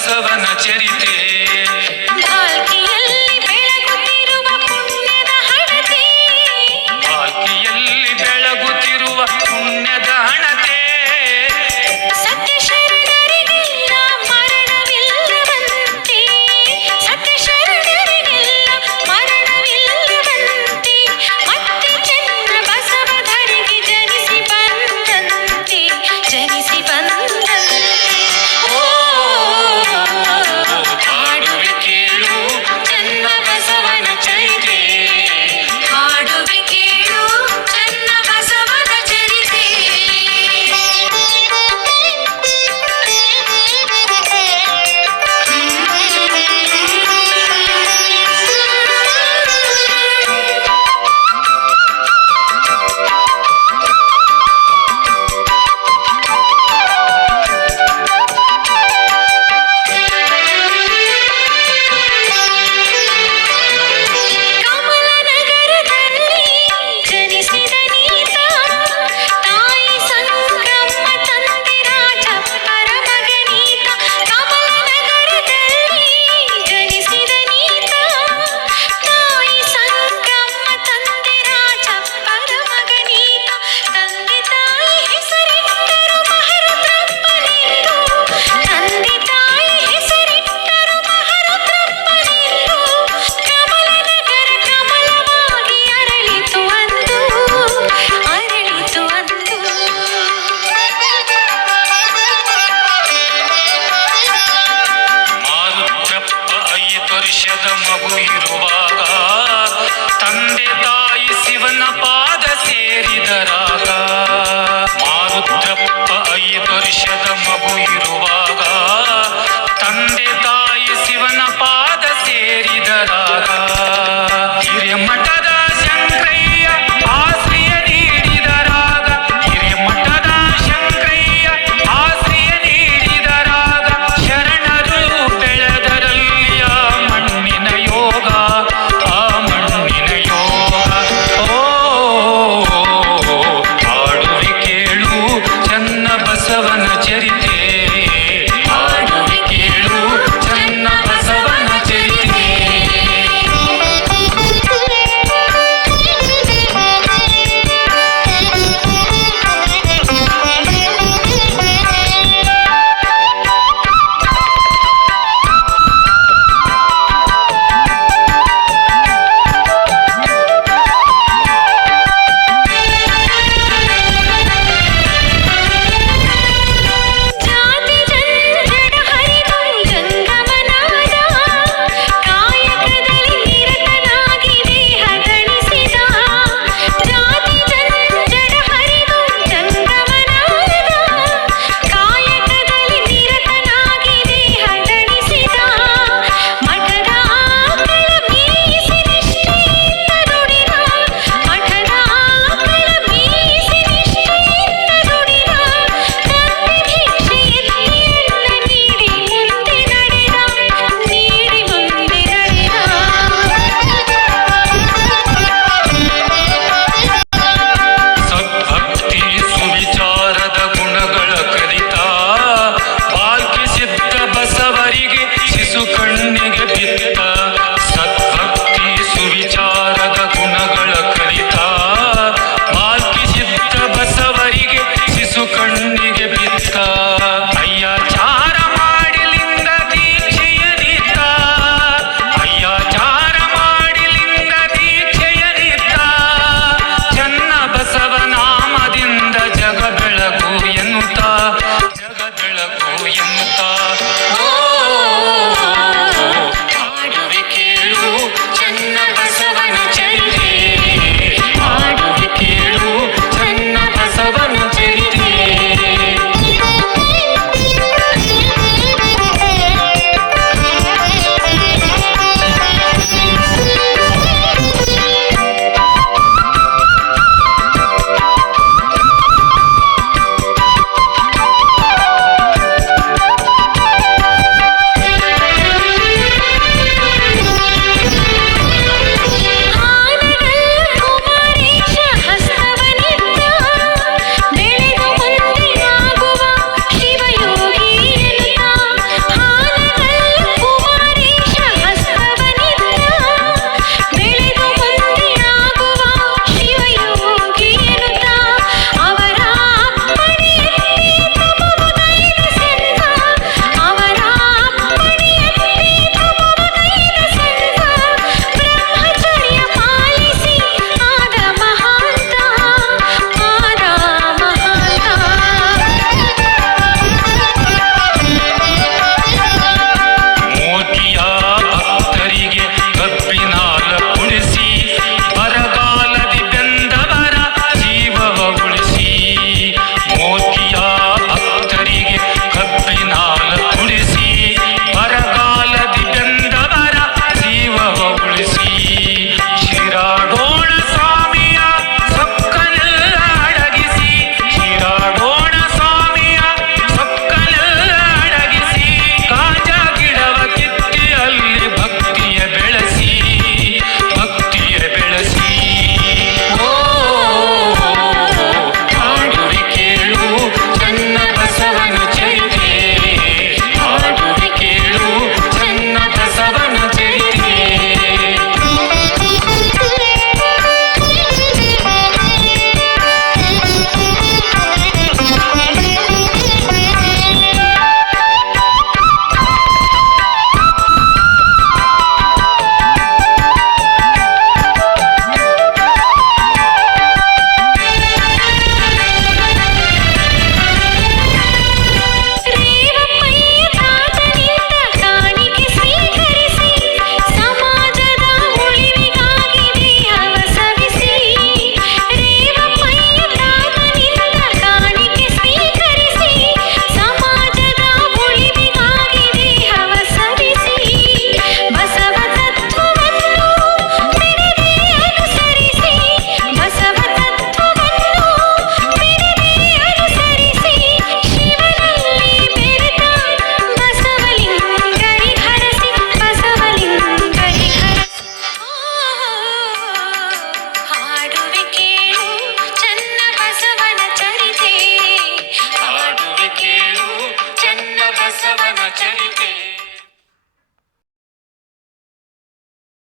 色般的接力 ಮಗು ಇರುವಾಗ ತಂದೆ ತಾಯಿ ಶಿವನ ಪಾದ ಸೇರಿದರಾಗ. ಮಾರುದ್ರಪ್ಪ ಐದು ವರ್ಷದ ಮಗು ಇರುವಾಗ